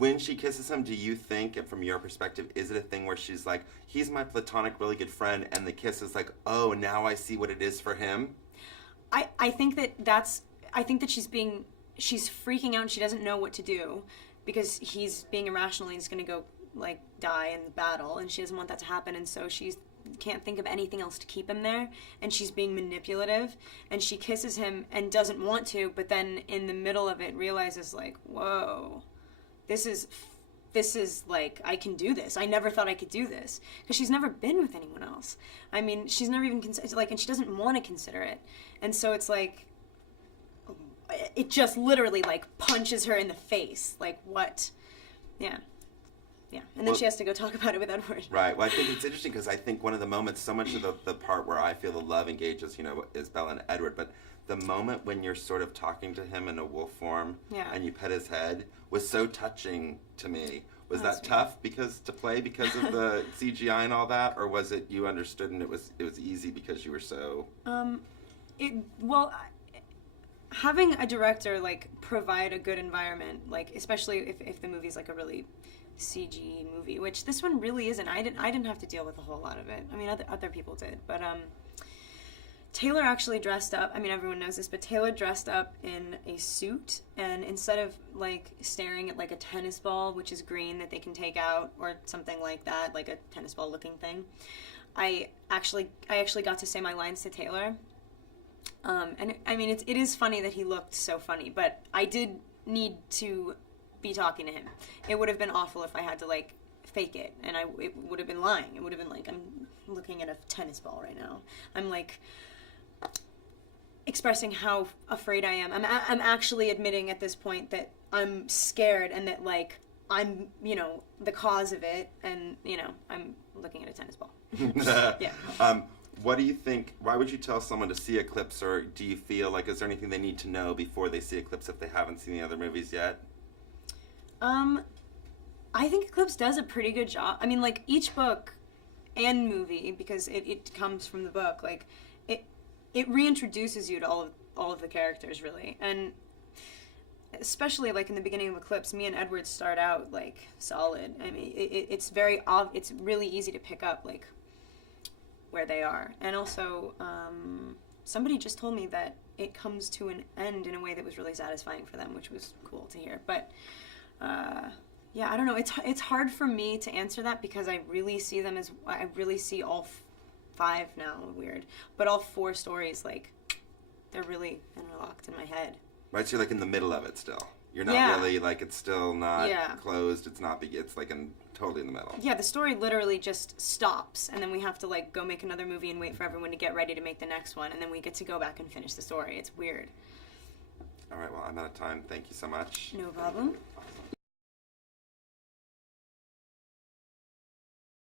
when she kisses him, do you think, and from your perspective, is it a thing where she's like, he's my platonic really good friend, and the kiss is like, oh, now I see what it is for him? I think that she's freaking out and she doesn't know what to do because he's being irrational and he's going to go, like, die in the battle, and she doesn't want that to happen, and so she can't think of anything else to keep him there, and she's being manipulative, and she kisses him and doesn't want to, but then in the middle of it realizes, like, whoa, this is like, I can do this. I never thought I could do this. Because she's never been with anyone else. I mean, she's never even considered, like, and she doesn't want to consider it. And so it's like, it just literally, like, punches her in the face. Like, what? Yeah. Yeah. And then she has to go talk about it with Edward. Right. Well, I think it's interesting because I think one of the moments, so much of the part where I feel the love engages, is Bella and Edward, but the moment when you're sort of talking to him in a wolf form and you pet his head was so touching to me. Was that tough to play because of the CGI and all that, or was it you understood and it was easy because you were so? Having a director like provide a good environment, like especially if the movie's like a really CG movie, which this one really isn't. I didn't have to deal with a whole lot of it. I mean, other people did, but Taylor actually dressed up. I mean, everyone knows this, but Taylor dressed up in a suit, and instead of like staring at like a tennis ball, which is green that they can take out or something like that, like a tennis ball looking thing, I actually got to say my lines to Taylor. And I mean, it is funny that he looked so funny, but I did need to be talking to him. It would have been awful if I had to like fake it, and it would have been lying. It would have been like, I'm looking at a tennis ball right now. I'm like expressing how afraid I am. I'm actually admitting at this point that I'm scared and that like I'm, the cause of it, and I'm looking at a tennis ball. Yeah. What do you think? Why would you tell someone to see Eclipse, or do you feel like is there anything they need to know before they see Eclipse if they haven't seen the other movies yet? I think Eclipse does a pretty good job. I mean, like each book and movie, because it comes from the book, like it reintroduces you to all of the characters, really. And especially like in the beginning of Eclipse, me and Edward start out like solid. I mean, it's really easy to pick up like where they are. And also, somebody just told me that it comes to an end in a way that was really satisfying for them, which was cool to hear. But yeah, I don't know. It's hard for me to answer that because I really see all five now, weird, but all four stories, like, they're really interlocked in my head. Right, so you're like in the middle of it still. You're not really, like, it's still not closed, it's like totally in the middle. Yeah, the story literally just stops, and then we have to, like, go make another movie and wait for everyone to get ready to make the next one, and then we get to go back and finish the story. It's weird. All right, well, I'm out of time. Thank you so much. No problem.